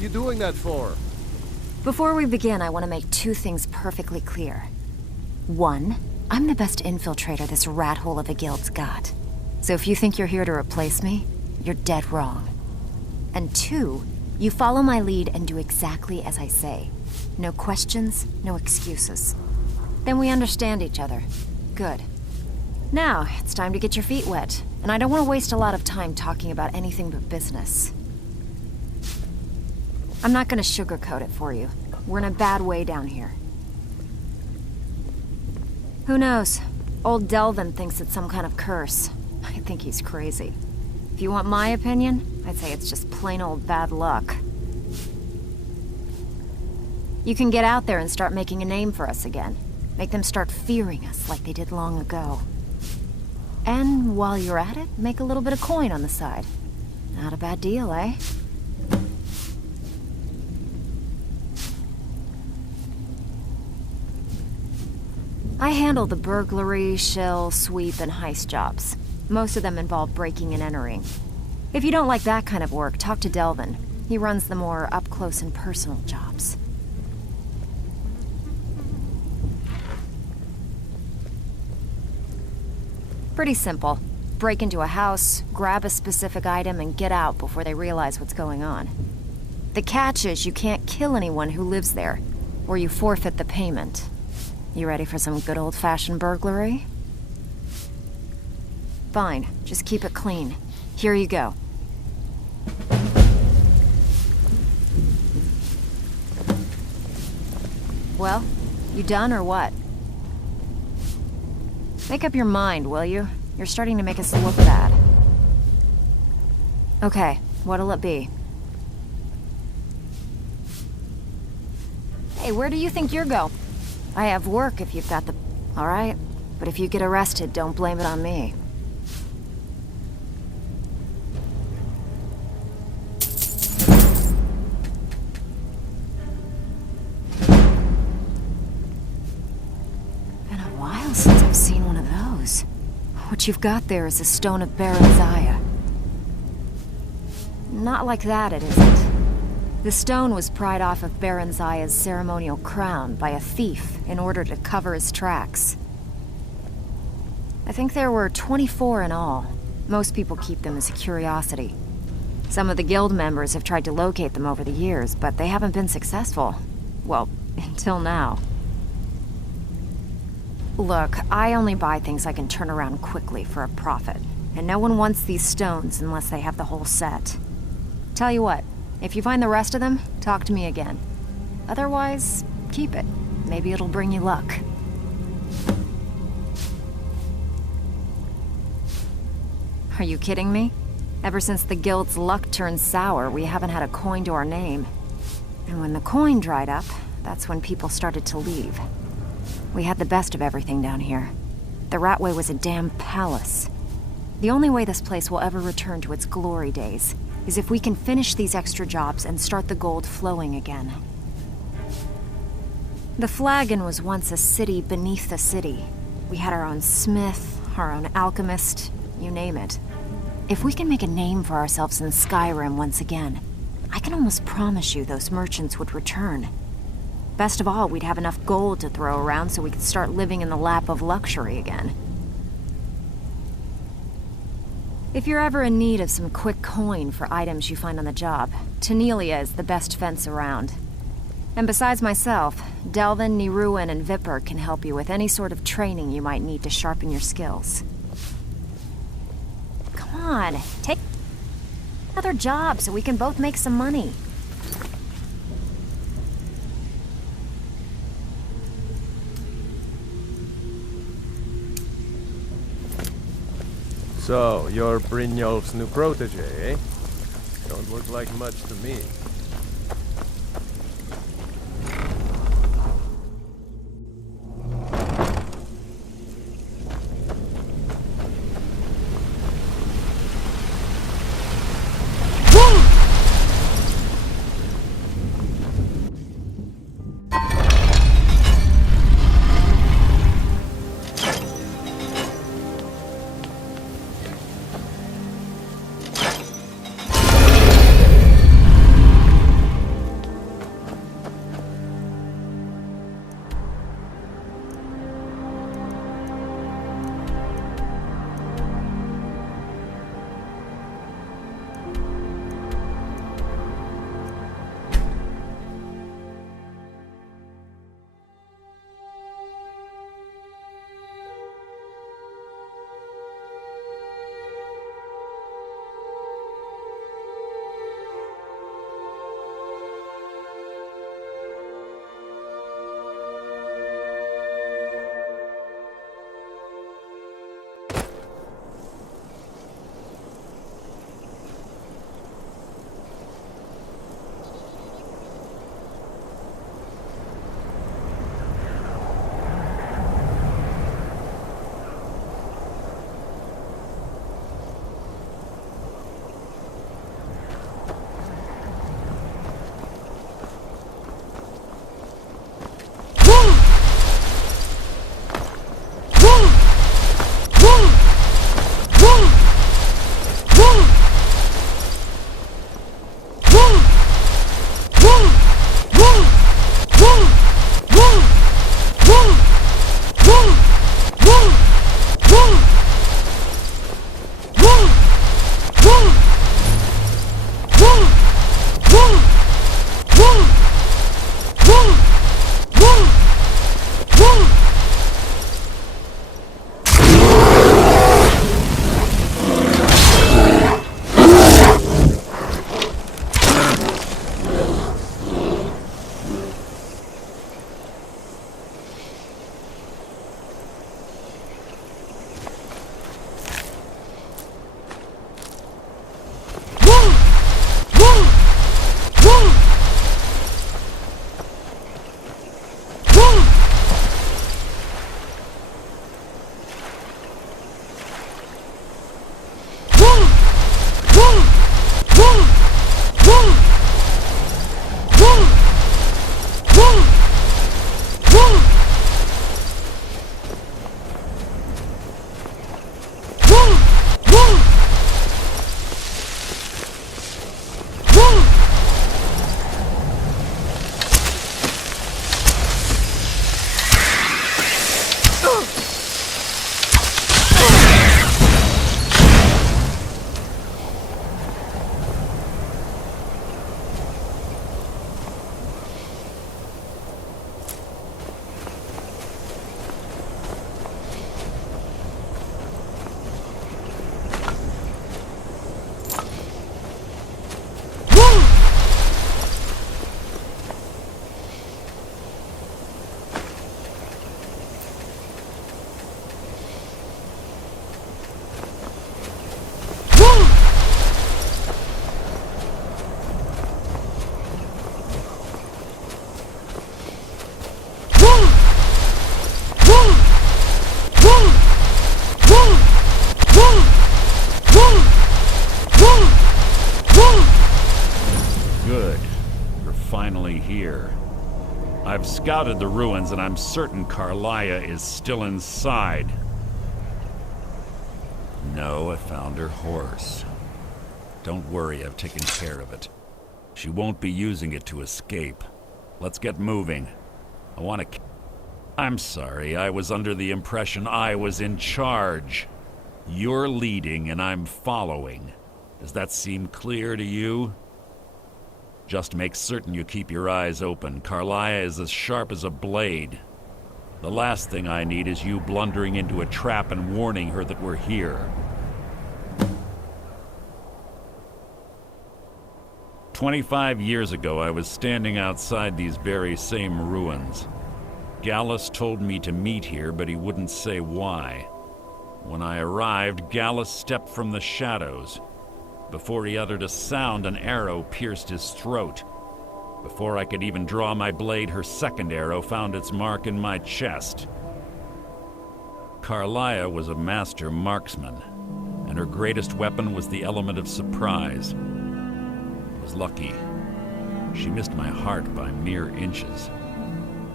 you doing that for? Before we begin, I want to make two things perfectly clear. One, I'm the best infiltrator this rat hole of a guild's got. So if you think you're here to replace me, you're dead wrong. And two, you follow my lead and do exactly as I say. No questions, no excuses. Then we understand each other. Good. Now, it's time to get your feet wet, and I don't want to waste a lot of time talking about anything but business. I'm not going to sugarcoat it for you. We're in a bad way down here. Who knows? Old Delvin thinks it's some kind of curse. I think he's crazy. If you want my opinion, I'd say it's just plain old bad luck. You can get out there and start making a name for us again. Make them start fearing us like they did long ago. And while you're at it, make a little bit of coin on the side. Not a bad deal, eh? I handle the burglary, shill, sweep, and heist jobs. Most of them involve breaking and entering. If you don't like that kind of work, talk to Delvin. He runs the more up-close and personal jobs. Pretty simple. Break into a house, grab a specific item, and get out before they realize what's going on. The catch is you can't kill anyone who lives there, or you forfeit the payment. You ready for some good old-fashioned burglary? Fine, just keep it clean. Here you go. Well, you done or what? Make up your mind, will you? You're starting to make us look bad. Okay, what'll it be? Hey, where do you think you're going? I have work if you've got the... Alright, but if you get arrested, don't blame it on me. Been a while since I've seen one of those. What you've got there is a stone of Baronziah. Not like that, it isn't. The stone was pried off of Baronziah's ceremonial crown by a thief in order to cover his tracks. I think there were 24 in all. Most people keep them as a curiosity. Some of the guild members have tried to locate them over the years, but they haven't been successful. Well, until now. Look, I only buy things I can turn around quickly for a profit, and no one wants these stones unless they have the whole set. Tell you what, if you find the rest of them, talk to me again. Otherwise, keep it. Maybe it'll bring you luck. Are you kidding me? Ever since the guild's luck turned sour, we haven't had a coin to our name. And when the coin dried up, that's when people started to leave. We had the best of everything down here. The Ratway was a damn palace. The only way this place will ever return to its glory days is if we can finish these extra jobs and start the gold flowing again. The Flagon was once a city beneath the city. We had our own smith, our own alchemist, you name it. If we can make a name for ourselves in Skyrim once again, I can almost promise you those merchants would return. Best of all, we'd have enough gold to throw around so we could start living in the lap of luxury again. If you're ever in need of some quick coin for items you find on the job, Tanelia is the best fence around. And besides myself, Delvin, Nirn, and Vipper can help you with any sort of training you might need to sharpen your skills. Come on, take another job so we can both make some money. So, you're Brynjolf's new protege, eh? Don't look like much to me. here. I've scouted the ruins and I'm certain Carlia is still inside. No, I found her horse. Don't worry, I've taken care of it. She won't be using it to escape. Let's get moving. I want to... I'm sorry, I was under the impression I was in charge. You're leading and I'm following. Does that seem clear to you? Just make certain you keep your eyes open. Carlia is as sharp as a blade. The last thing I need is you blundering into a trap and warning her that we're here. 25 years ago, I was standing outside these very same ruins. Gallus told me to meet here, but he wouldn't say why. When I arrived, Gallus stepped from the shadows. Before he uttered a sound, an arrow pierced his throat. Before I could even draw my blade, her second arrow found its mark in my chest. Carlia was a master marksman, and her greatest weapon was the element of surprise. I was lucky. She missed my heart by mere inches.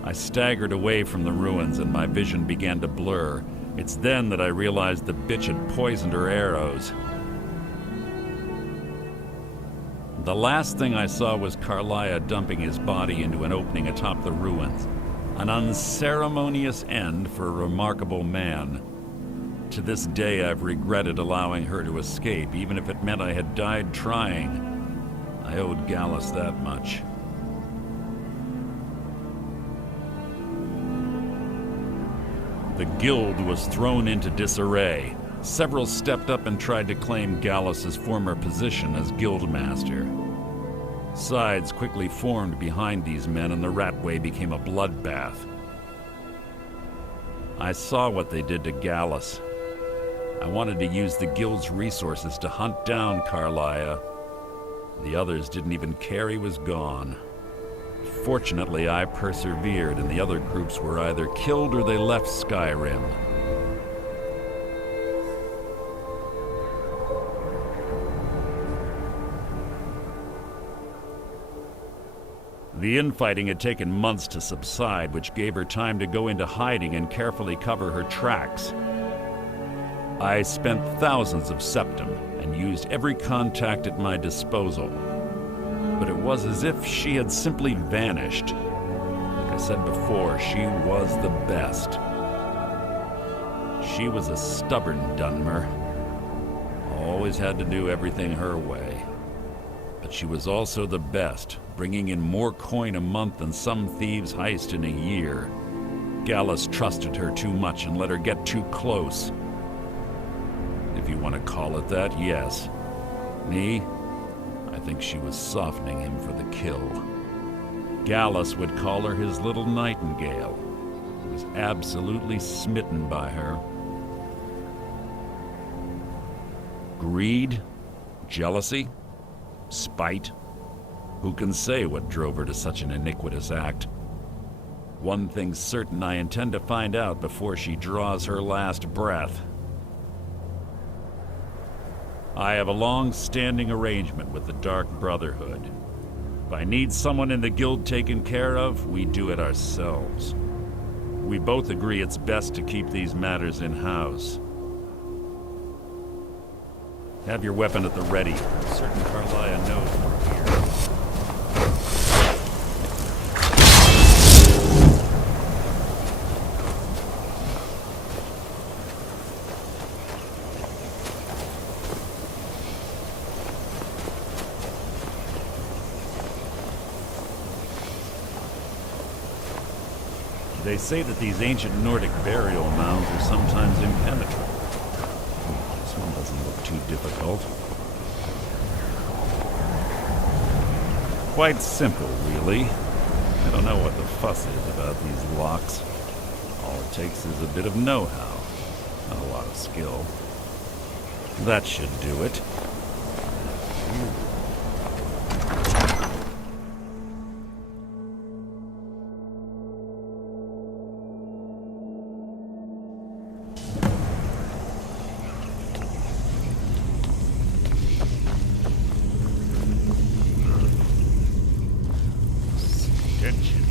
I staggered away from the ruins and my vision began to blur. It's then that I realized the bitch had poisoned her arrows. The last thing I saw was Carlia dumping his body into an opening atop the ruins. An unceremonious end for a remarkable man. To this day, I've regretted allowing her to escape, even if it meant I had died trying. I owed Gallus that much. The guild was thrown into disarray. Several stepped up and tried to claim Gallus's former position as guildmaster. Sides quickly formed behind these men and the Ratway became a bloodbath. I saw what they did to Gallus. I wanted to use the guild's resources to hunt down Carlia. The others didn't even care he was gone. Fortunately, I persevered and the other groups were either killed or they left Skyrim. The infighting had taken months to subside, which gave her time to go into hiding and carefully cover her tracks. I spent thousands of septum and used every contact at my disposal. But it was as if she had simply vanished. Like I said before, she was the best. She was a stubborn Dunmer. Always had to do everything her way. But she was also the best, bringing in more coin a month than some thieves heist in a year. Gallus trusted her too much and let her get too close. If you want to call it that, yes. Me? I think she was softening him for the kill. Gallus would call her his little nightingale. He was absolutely smitten by her. Greed? Jealousy? Spite? Who can say what drove her to such an iniquitous act? One thing's certain, I intend to find out before she draws her last breath. I have a long-standing arrangement with the Dark Brotherhood. If I need someone in the guild taken care of, we do it ourselves. We both agree it's best to keep these matters in-house. Have your weapon at the ready. I'm certain Carlia knows we're here. They say that these ancient Nordic burial mounds are sometimes impenetrable. This one doesn't look too difficult. Quite simple, really. I don't know what the fuss is about these locks. All it takes is a bit of know-how, not a lot of skill. That should do it. attention.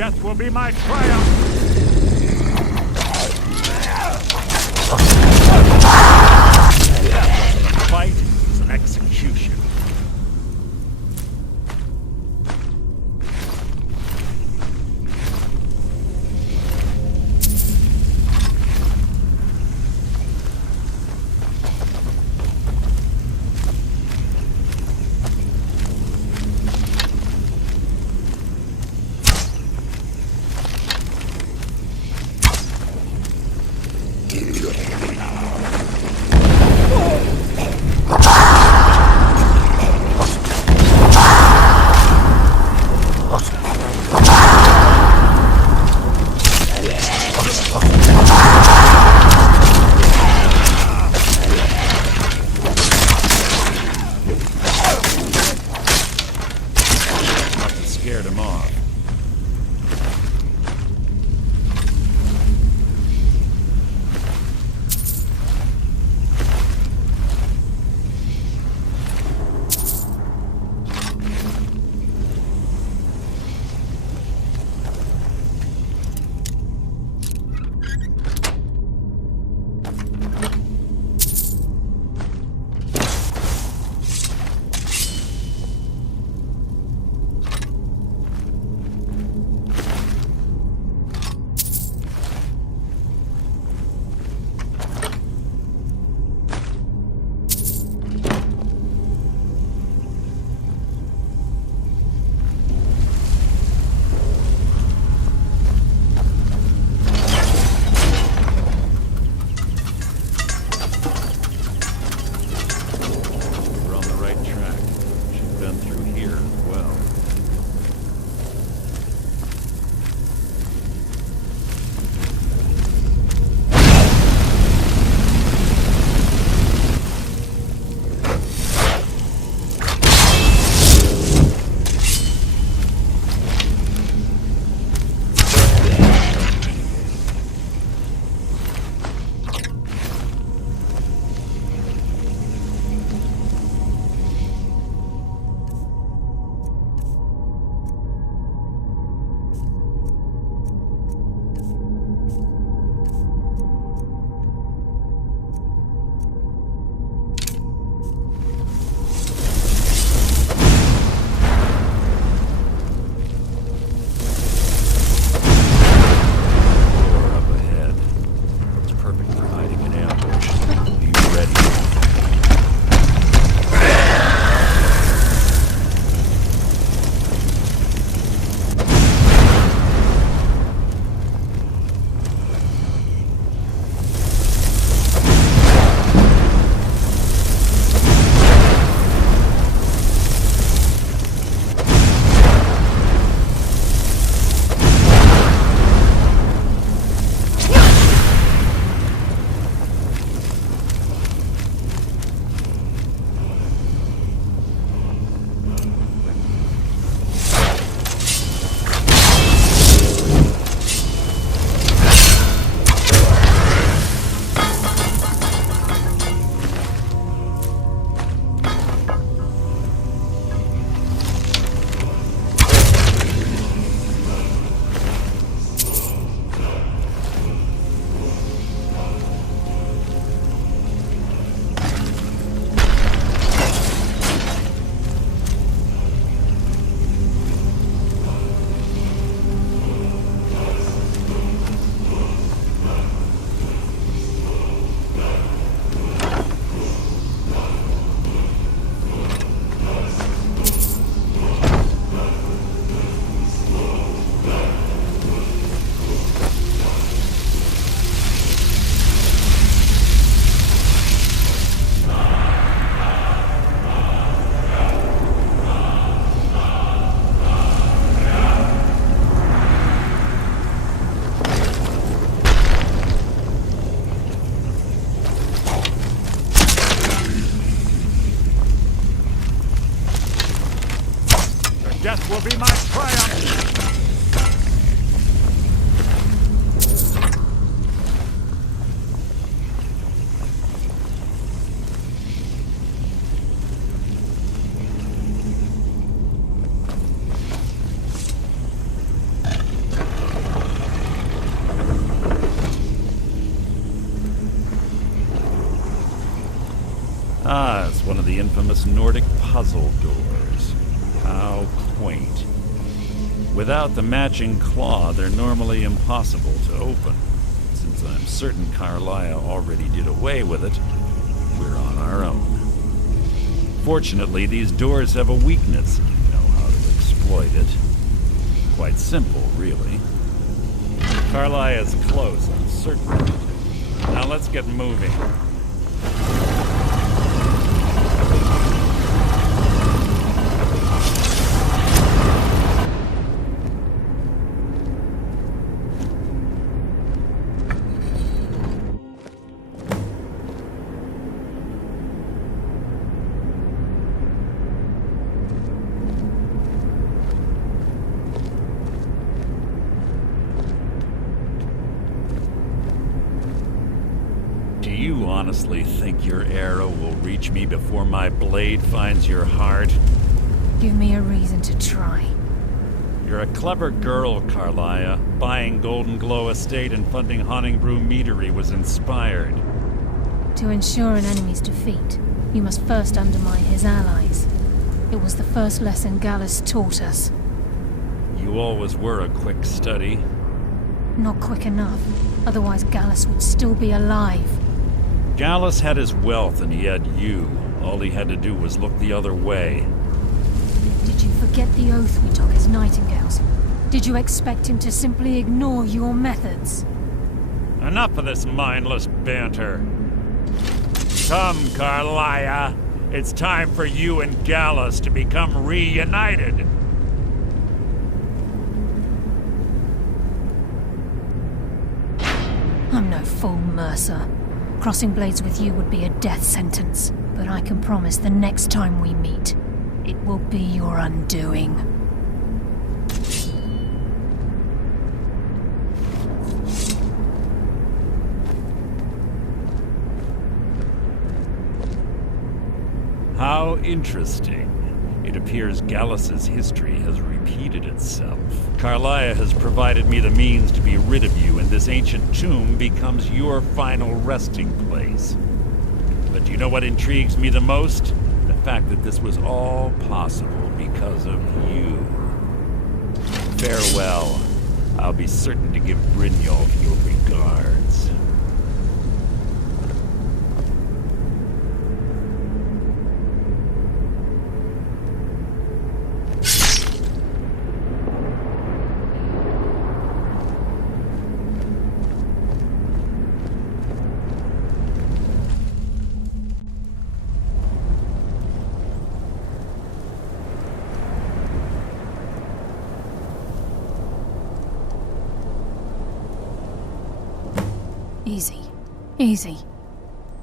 death will be my triumph! Fight is an execution. Ah, it's one of the infamous Nordic puzzle doors. How quaint. Without the matching claw, they're normally impossible to open. Since I'm certain Carlia already did away with it, we're on our own. Fortunately, these doors have a weakness, and you know how to exploit it. Quite simple, really. Carlia is close, I'm certain. Now let's get moving. Do you honestly think your arrow will reach me before my blade finds your heart? Give me a reason to try. You're a clever girl, Carlia. Buying Golden Glow Estate and funding Honningbrew Meadery was inspired. To ensure an enemy's defeat, you must first undermine his allies. It was the first lesson Gallus taught us. You always were a quick study. Not quick enough, otherwise Gallus would still be alive. Gallus had his wealth and he had you. All he had to do was look the other way. Did you forget the oath we took as nightingales? Did you expect him to simply ignore your methods? Enough of this mindless banter. Come, Carlia. It's time for you and Gallus to become reunited. I'm no fool, Mercer. Crossing blades with you would be a death sentence, but I can promise the next time we meet, it will be your undoing. How interesting. It appears Gallus's history has repeated itself. Carlia has provided me the means to be rid of you, and this ancient tomb becomes your final resting place. But do you know what intrigues me the most? The fact that this was all possible because of you. Farewell. I'll be certain to give Brynjolf your regards. Easy. Easy.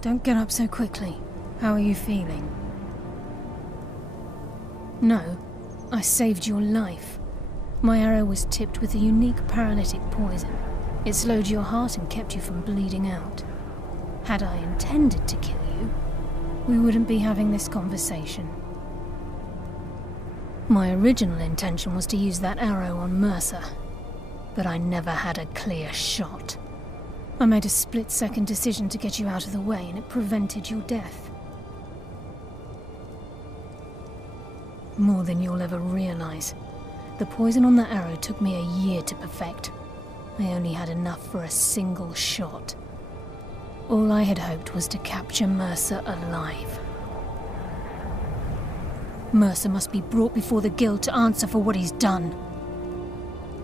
Don't get up so quickly. How are you feeling? No, I saved your life. My arrow was tipped with a unique paralytic poison. It slowed your heart and kept you from bleeding out. Had I intended to kill you, we wouldn't be having this conversation. My original intention was to use that arrow on Mercer, but I never had a clear shot. I made a split-second decision to get you out of the way, and it prevented your death. More than you'll ever realize. The poison on that arrow took me a year to perfect. I only had enough for a single shot. All I had hoped was to capture Mercer alive. Mercer must be brought before the guild to answer for what he's done.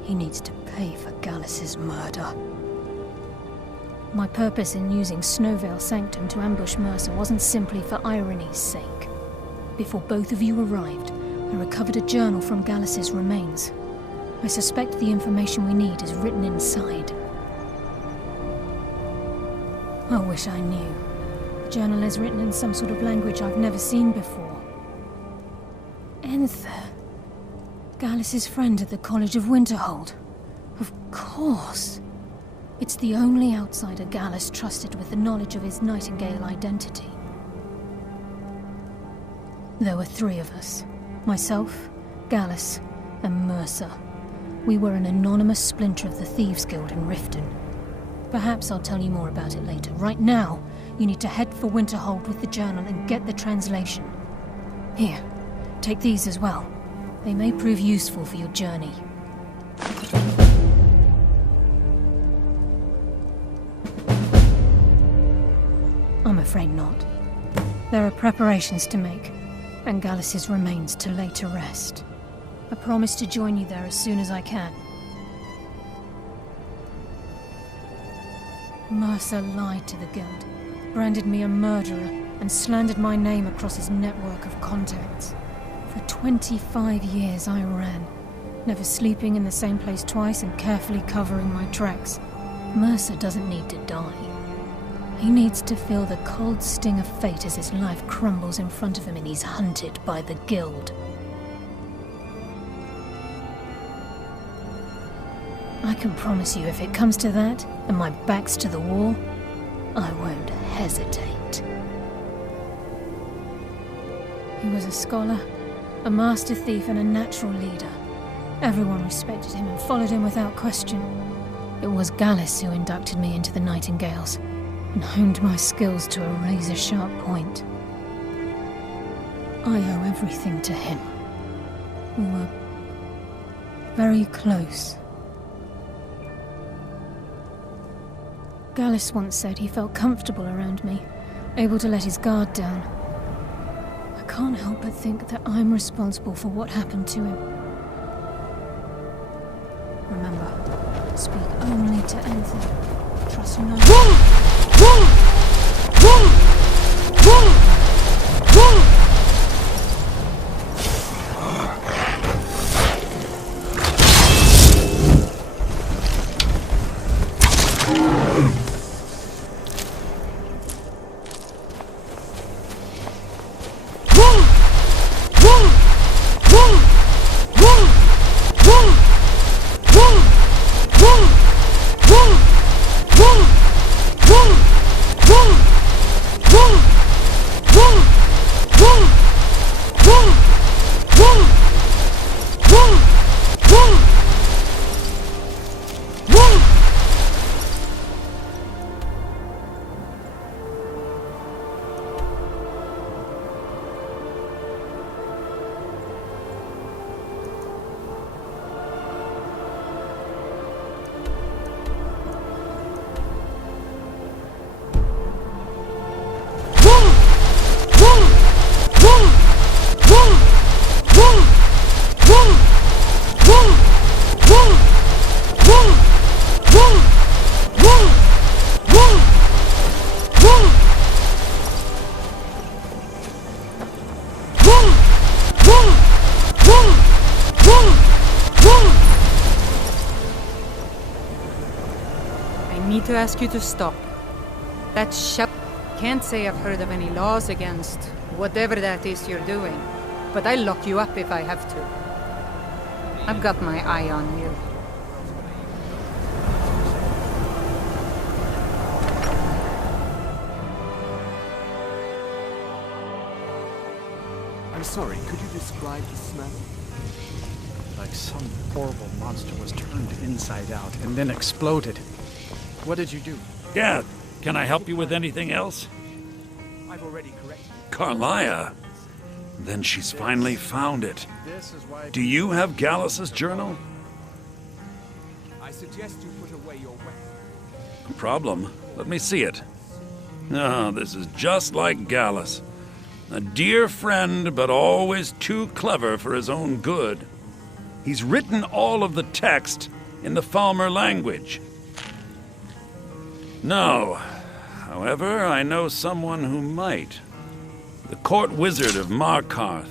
He needs to pay for Gallus's murder. My purpose in using Snowveil Sanctum to ambush Mercer wasn't simply for irony's sake. Before both of you arrived, I recovered a journal from Gallus's remains. I suspect the information we need is written inside. I wish I knew. The journal is written in some sort of language I've never seen before. Enther. Gallus's friend at the College of Winterhold. Of course. It's the only outsider Gallus trusted with the knowledge of his Nightingale identity. There were three of us. Myself, Gallus, and Mercer. We were an anonymous splinter of the Thieves' Guild in Riften. Perhaps I'll tell you more about it later. Right now, you need to head for Winterhold with the journal and get the translation. Here, take these as well. They may prove useful for your journey. I'm afraid not. There are preparations to make, and Gallus' remains to lay to rest. I promise to join you there as soon as I can. Mercer lied to the Guild, branded me a murderer, and slandered my name across his network of contacts. For 25 years I ran, never sleeping in the same place twice and carefully covering my tracks. Mercer doesn't need to die. He needs to feel the cold sting of fate as his life crumbles in front of him and he's hunted by the Guild. I can promise you, if it comes to that, and my back's to the wall, I won't hesitate. He was a scholar, a master thief, and a natural leader. Everyone respected him and followed him without question. It was Gallus who inducted me into the Nightingales, and honed my skills to a razor-sharp point. I owe everything to him. We were very close. Gallus once said he felt comfortable around me, able to let his guard down. I can't help but think that I'm responsible for what happened to him. Remember, speak only to Anthem. Trust no one. To ask you to stop. That shout. Can't say I've heard of any laws against whatever that is you're doing, but I'll lock you up if I have to. I've got my eye on you. I'm sorry, could you describe the smell? Like some horrible monster was turned inside out and then exploded. What did you do? Dad, can I help you with anything else? I've already corrected. Carlia? Then she's finally found it. This is why. Do you have Gallus's journal? I suggest you put away your weapon. No problem. Let me see it. Oh, this is just like Gallus. A dear friend, but always too clever for his own good. He's written all of the text in the Falmer language. No. However, I know someone who might. The court wizard of Markarth,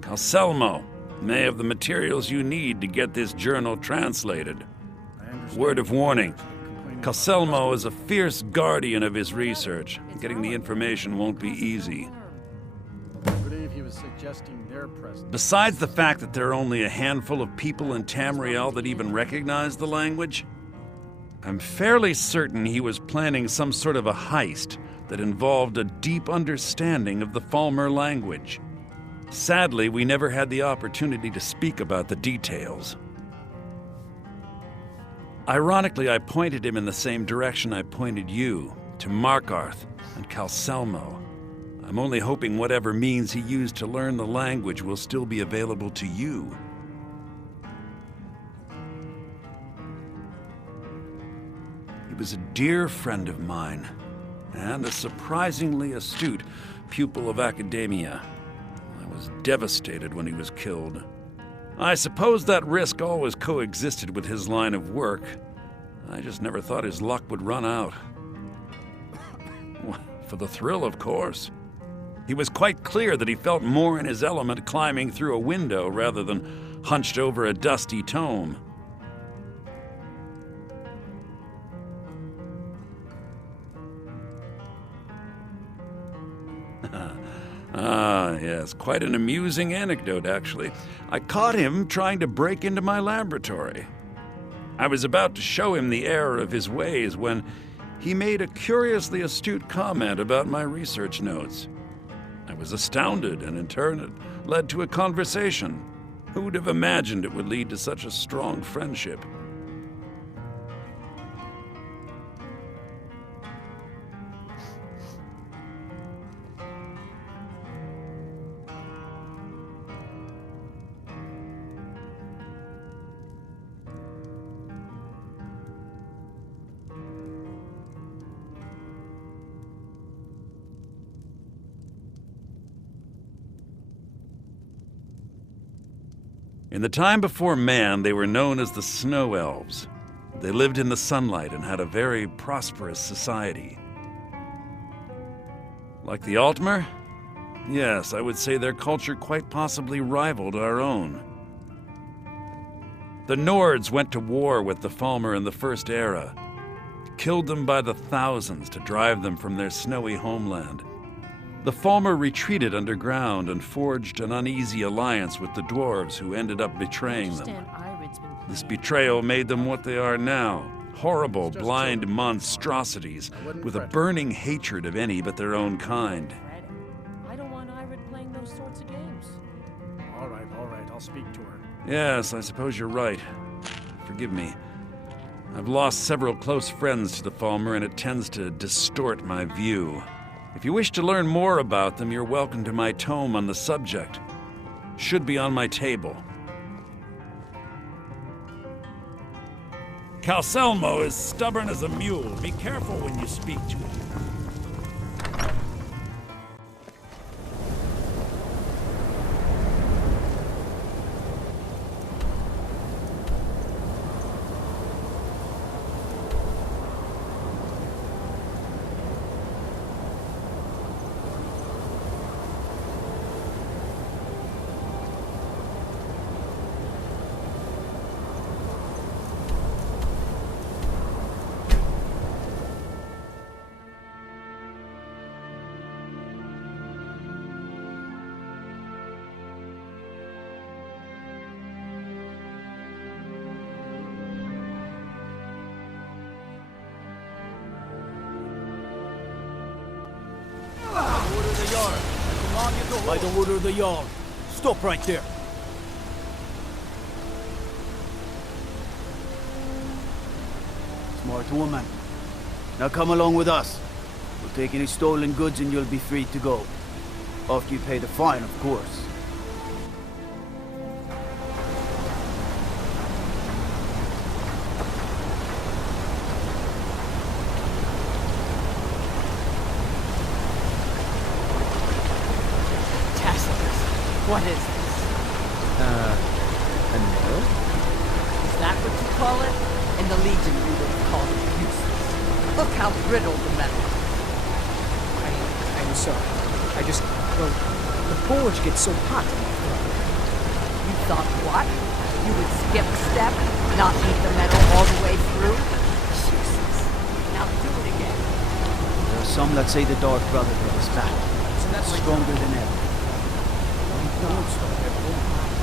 Calselmo, may have the materials you need to get this journal translated. Word of warning. Calselmo is a fierce guardian of his research. Getting the information won't be easy. I believe he was suggesting their presence. Besides the fact that there are only a handful of people in Tamriel that even recognize the language, I'm fairly certain he was planning some sort of a heist that involved a deep understanding of the Falmer language. Sadly, we never had the opportunity to speak about the details. Ironically, I pointed him in the same direction I pointed you, to Markarth and Calselmo. I'm only hoping whatever means he used to learn the language will still be available to you. He was a dear friend of mine, and a surprisingly astute pupil of academia. I was devastated when he was killed. I suppose that risk always coexisted with his line of work. I just never thought his luck would run out. For the thrill, of course. He was quite clear that he felt more in his element climbing through a window rather than hunched over a dusty tome. Ah, yes, quite an amusing anecdote, actually. I caught him trying to break into my laboratory. I was about to show him the error of his ways when he made a curiously astute comment about my research notes. I was astounded, and in turn it led to a conversation. Who would have imagined it would lead to such a strong friendship? In the time before man, they were known as the Snow Elves. They lived in the sunlight and had a very prosperous society. Like the Altmer? Yes, I would say their culture quite possibly rivaled our own. The Nords went to war with the Falmer in the First Era, killed them by the thousands to drive them from their snowy homeland. The Falmer retreated underground and forged an uneasy alliance with the dwarves who ended up betraying them. This betrayal made them what they are now, horrible, blind monstrosities with a burning hatred of any but their own kind. I don't want Irid playing those sorts of games. All right, I'll speak to her. Yes, I suppose you're right. Forgive me. I've lost several close friends to the Falmer, and it tends to distort my view. If you wish to learn more about them, you're welcome to my tome on the subject. Should be on my table. Calselmo is stubborn as a mule. Be careful when you speak to him. By the order of the Jarl. Stop right there. Smart woman. Now come along with us. We'll take any stolen goods and you'll be free to go. After you pay the fine, of course. What is this? A nail? Is that what you call it? In the Legion, we would have called it useless. Look how brittle the metal is. I'm sorry. Well, the forge gets so hot in my throat. You thought what? You would skip a step, not eat the metal all the way through? Useless. Now do it again. There are some that say the Dark Brotherhood is back. Stronger than ever. Don't stop everyone.